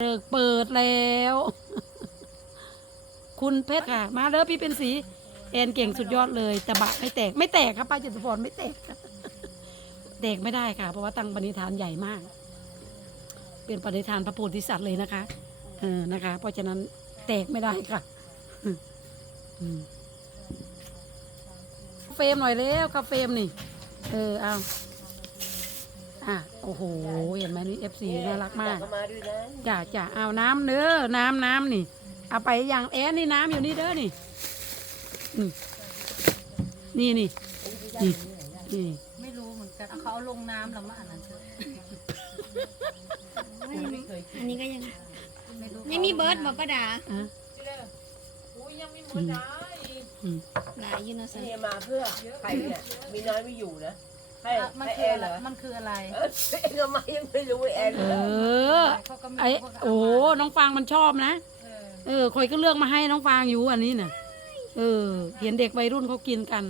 เลิกเปิดแล้ว คุณเพชรค่ะ มาเด้อพี่เป็นสีแอนเก่งสุดยอดเลยแต่บะไม่แตกไม่แตกครับป้าจิตพรไม่แตกแตกไม่ได้ค่ะ เพราะว่าตั้งปณิธานใหญ่มาก เป็นปณิธานพระโพธิสัตว์เลยนะคะเออนะคะ เพราะฉะนั้นแตกไม่ได้ค่ะเฟรมหน่อยเร็วคาเฟรมนี่ เออเอา อะโอ้โหเห็นไหมนี่เอฟซีน่ารักมากก็มาด้วยนะจ้าจ้าเอาน้ำเด้อน้ำน้ำนี่เอาไปอย่างแอนนี่น้ำอยู่นี่เด้อนี่อืมนี่นี่นี่นี่ไม่รู้เหมือนกันเอาเขาเอาลงน้ำแล้วมาอ่านนั้นเถอะไม่เคยอันนี้ก็ยังไม่รู้ยังมีเบิร์ดบอกป้าดาอะอุ้ยยังไม่หมอืดมได้อืมหลายอยู่เนอะสันนี่มาเพื่อใครเนี่ยมีน้อยไม่อยู่นะ ให้อะมันให้คืแออนอะเหไรรอมันคืออะไรเออเองก็มายังไม่รู้ว่าแอนเอเหรออ เขาก็ไม่ไอรู้ว่าเขาโอ้เอามาน้องฟางมันชอบนะ เออเออคอยก็เลือกมาให้น้องฟางอยู่อันนี้น่ะ เออ เห็นเด็กวัยรุ่นเขากินกัน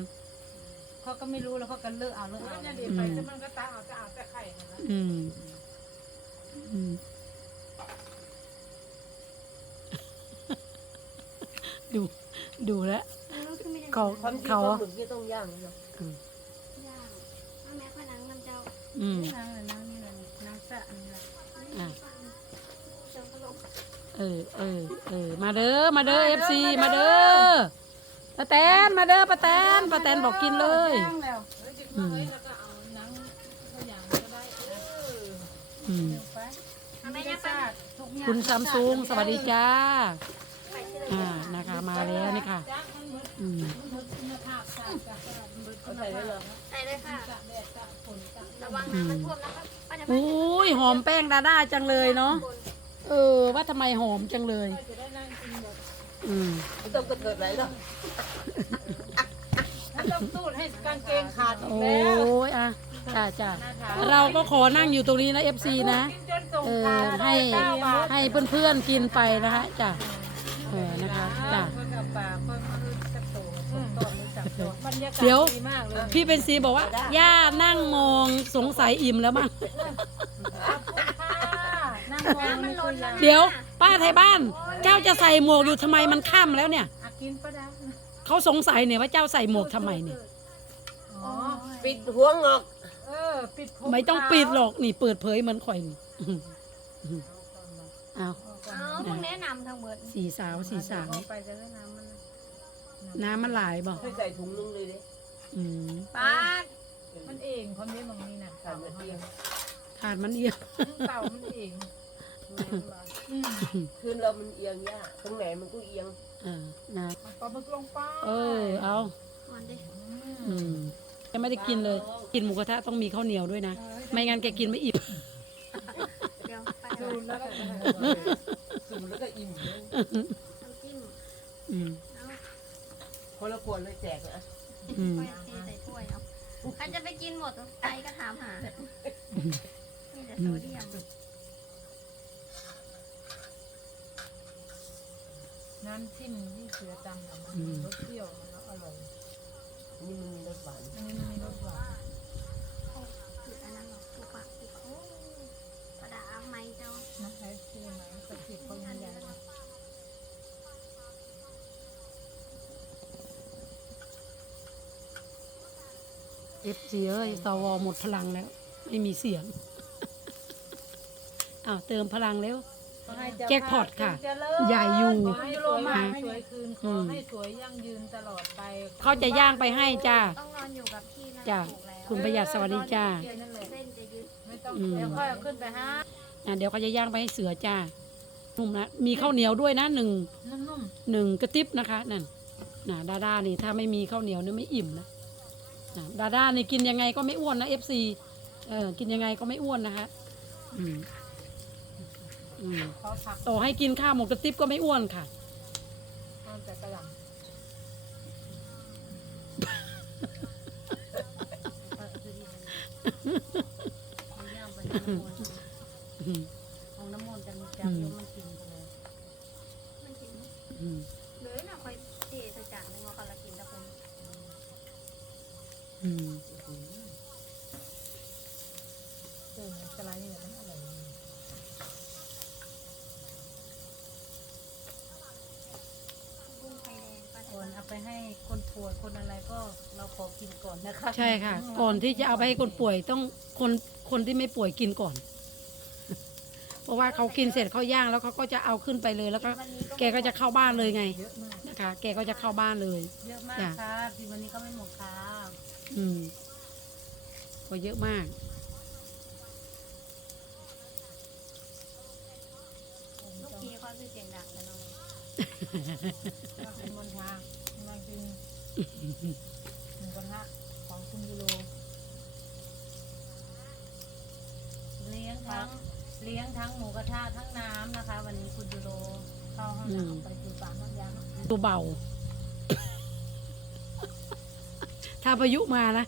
เขาก็ไม่รู้แล้วเขาก็เลิกเอาเลิกเอาอืม มันก็ตาเอาจะเอาแต่ไข่นั่นแหละอืม อืม ดู ดูแล้วเขาความจริงเขาปลาหมึกนี่ต้องย่างนะย่างเอาแม่ก็นังน้ำเจ้า อืมนั่งเลยนั่งนี่เลยนั่งสะนี่แหละอะเจ้าก็ลงเออเออเออมาเด้อมาเด้อเอฟซีมาเด้อป้าแตนมาเด้อป้าแตนป้าแตนบอกกินเลยนั่งแล้วอืมอืมไปเอาแม่ยังไปทุกอย่าง คุณซัมซุงสวัสดีจ้า อ่านะคะมาแล้วนี่ค่ะอืมเขาใส่ได้เหรอใส่เลยค่ะ ระวังน้ำมันท่วมนะครับป้าจะไปอุ้ยหอมแป้งดาด้าจังเลยเนาะเออ ว่าทำไมหอมจังเลย อืมไม่ต้องเกิดอะไรหรอกถ้าต้องสูดให้กางเกงขาดอีกโอ้แล้วยอะจ้าจ้าเราก็ขอนั่งอยู่ตรงนี้นะเอฟซีนะจนส่งเออขาดให้เก้าบาทให้เพื่อนๆกินไปนะฮะจ้ะ เดี๋ยวดีมากเลยพี่เป็นซีบอกว่า ย่านั่งมองสงสัยอิ่มแล้วมั้ง นั่งมองมันล้นแล้วเดี๋ยวป้าไทยบ้าน เจ้าจะใส่หมวกอยู่ทำไมมันค่ำแล้วเนี่ยอากินปะดาเขาสงสัยเนี่ยว่าเจ้าใส่หมวกทำไมเนี่ย อ๋อ ปิดหัวงอกเออ ปิดผมไม่ต้องปิดหรอกนี่เปิดเผยเหมือนข่อยนี่เอาเอาพวกแนะนำทางเบิร์ดสี่สาวสี่สาว ไปจะได้น้ำมั นน้ำมันหลายบ่ช่วยใส่ถุงนึงเลยดิอืมป้ามันเองคนนี้มึงนี่นะใส่เมื่อเที่ยงขาดมันเอียงเต่ามันเองคืนเรามันเอียงย่าตรงไหนมันก็เอียงเออนะปลาบึกลงป้าเออเอาก่อนดิอืมยังไม่ได้กินเลย กินหมูกระทะต้องมีข้าวเหนียวด้วยนะ ไม่งั้นแกกินไม่อิ่มเดี๋ยวไปดูแล้วก็สูงแล้วก็อิ่มเลยน้ำจิ้มอืมเอา คนละขวดเลยแจกนะอืมไปเทใส่ถ้วยเอาใครจะไปกินหมดใจก็ถามหามีแต่โซเดียมน้ำจิ้มที่เสือจำเนี่ยมันรสเปรี้ยวมันแล้วอร่อยนี่มันมีรสหวาน อันนี้มันมีรสหวาน คืออันนั้นหรอกปูปากปูโอ้ป้าดาเอาไม้เจ้า นะใช้ชื่อไหมกระเทียมเขายังใหญ่เลย เอฟซีเอ้ยสวหมดพลังแล้ว ไม่มีเสียงอ้าวเติมพลังแล้ว แจ็คพอตค่ะ ใหญ่อยู่ ขอให้สวยมาสวยคืนขอือมให้สวยยั่งยืนตลอดไปเขาจะย่างไปให้จ้า ต้องนอนอยู่กับที่นั่นจ้ะ ถูกแล้วคุณประหยัดสวัสดีจ้าเดี๋ยวนั่นแหละเส้นจะยึดไม่ต้องอืมเดี๋ยวค่อยเอาขึ้นไปฮะอะเดี๋ยวเขาจะย่างไปให้เสือจ้านุ่มนะ มีข้าวเหนียวด้วยนะหนึ่งนุ่มหนึ่งกระติบนะคะ นั่นนะดาด้านี่ถ้าไม่มีข้าวเหนียวเนี่ยไม่อิ่มนะนะ ดาด้านี่กินยังไงก็ไม่อ้วนนะเอฟซีเออกินยังไงก็ไม่อ้วนนะคะอืมอืมๆขอผักต่อให้กินข้าวหมกกระติบก็ไม่อ้วนค่ะเอาแต่กระหล่ำเอาย่างไปให้น้ำมนต์อืมเอาน้ำมนต์กันจังเดี๋ยวมั อุ่นเอาไปให้คนป่วยคนอะไรก็เราขอกินก่อนนะคะใช่ค่ะ ก่อนที่จะเอาไปให้คนป่วยต้องคนคนที่ไม่ป่วยกินก่อน เพราะว่าเขากินเสร็จเขาย่างแล้วเขาก็จะเอาขึ้นไปเลยแล้วก็ แกก็จะเข้าบ้านเลยไงนะคะ แกก็จะเข้าบ้านเลย เยอะมากค่ะวันนี้ก็ไม่หมดค่ะ อืมก็เยอะมาก ลูกพีเขาคือเสียงดังแต่น้องมาเป็นบนทางมากินหมูกระทะของคุณยูโรเลี้ยงทั้งเลี้ยงทั้งหมูกระทะทั้งน้ำนะคะ วันนี้คุณยูโรเข้าห้องอืมน้ำไปสู่ปากน้ำยาเนาะ ตัวเบา ถ้าพายุมานะ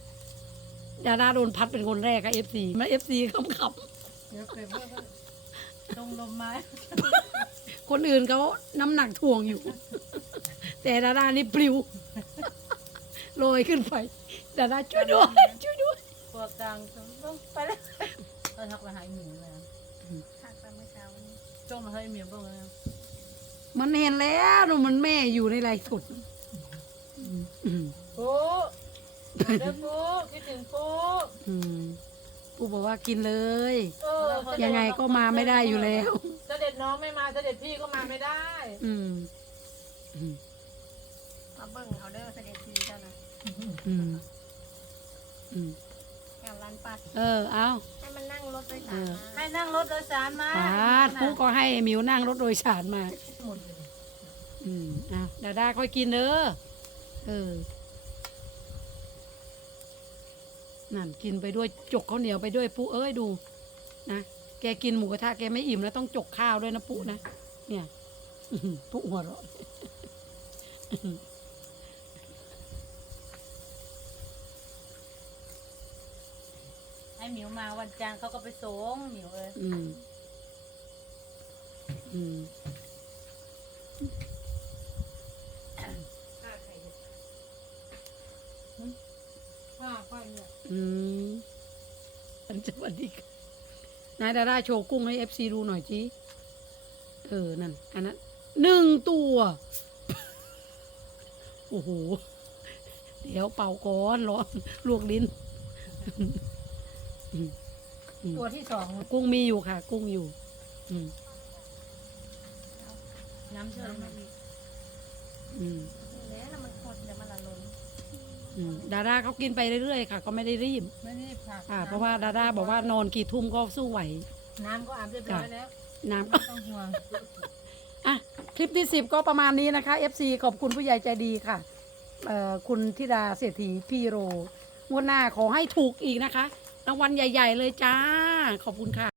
ดาดาโดนพัดเป็นคนแรกอะเอฟซีมาเอฟซีขำเดี๋ยวเกิดเพื่อนตรงลมไม้ๆคนอื่นเขาน้ำหนักถ่วงอยู่ แต่ดาดานี่ปลิวลอยขึ้นไปดาดาช่วยด้วยช่วยด้วยปวดกลางต้องไปแล้วเออทักไปหาไอ้หมิวเลยนะหักไปเมื่อเช้าวันนี้จ้องมาให้ไอ้หมิวบ้างเลยนะมันเห็นแล้วดูมันแม่อยู่ในไรสุดอืม ปู เด้อปูคิดถึงปูอืมปู่บอกว่ากินเลย เออยังไงก็มาไม่ได้อยู่แล้ว เสด็จน้องไม่มาเสด็จพี่ก็มาไม่ได้ อืม อืมมาเบิ่งเอาเด้อเสด็จทีเจ้านะอืมอืมแถวร้านปัดเออ เอาให้มันนั่งรถโดยสารเออมาให้นั่งรถโดยสารมา ปาดปุ๊ก็ให้หมิวนั่งรถโดยสารมาหมดเลยอืมเอาดาดาค่อยกินเด้อเออ นั่นกินไปด้วยจกข้าวเหนียวไปด้วยปุ๊เอ้ยดูนะแกกินหมูกระทะแกไม่อิ่มแล้วต้องจกข้าวด้วยนะปุ๊นะเนี่ยอื้อหือปุ๊หัวเราะให้หมิวมาวันจันทร์เขาก็ไปส่งหมิวเอ้ยอืมอืม ป้าป้าเนี่ยอืมอันสวัสดีค่ะนายดาราโชว์กุ้งให้เอฟซีดูหน่อยจีเออ นั่น อันนั้นหนึ่งตัว โอ้โห เดี๋ยวเป่าก้อนร้อนลวกลิ้นอืมอืมตัวที่สองกุ้งมีอยู่ค่ะ กุ้งอยู่ อืม น้ำเชื่อมไหมอืม เนี่ยนะมันคนเดี๋ยวมันละล้น อืมดาราเขากินไปเรื่อยๆค่ะ ก็ไม่ได้รีบไม่รีบค่ะอ่าเพราะว่าดาราบอกว่านอนกี่ทุ่มก็สู้ไหว น้ำก็อาบเรียบร้อยแล้วน้ำ ไม่ต้องห่วง อะ คลิปที่สิบก็ประมาณนี้นะคะ FC ขอบคุณผู้ใหญ่ใจดีค่ะเอ่อคุณธิดาเศรษฐีพี่โรงวดหน้าขอให้ถูกอีกนะคะรางวัลใหญ่ ๆ เลยจ้า ขอบคุณค่ะ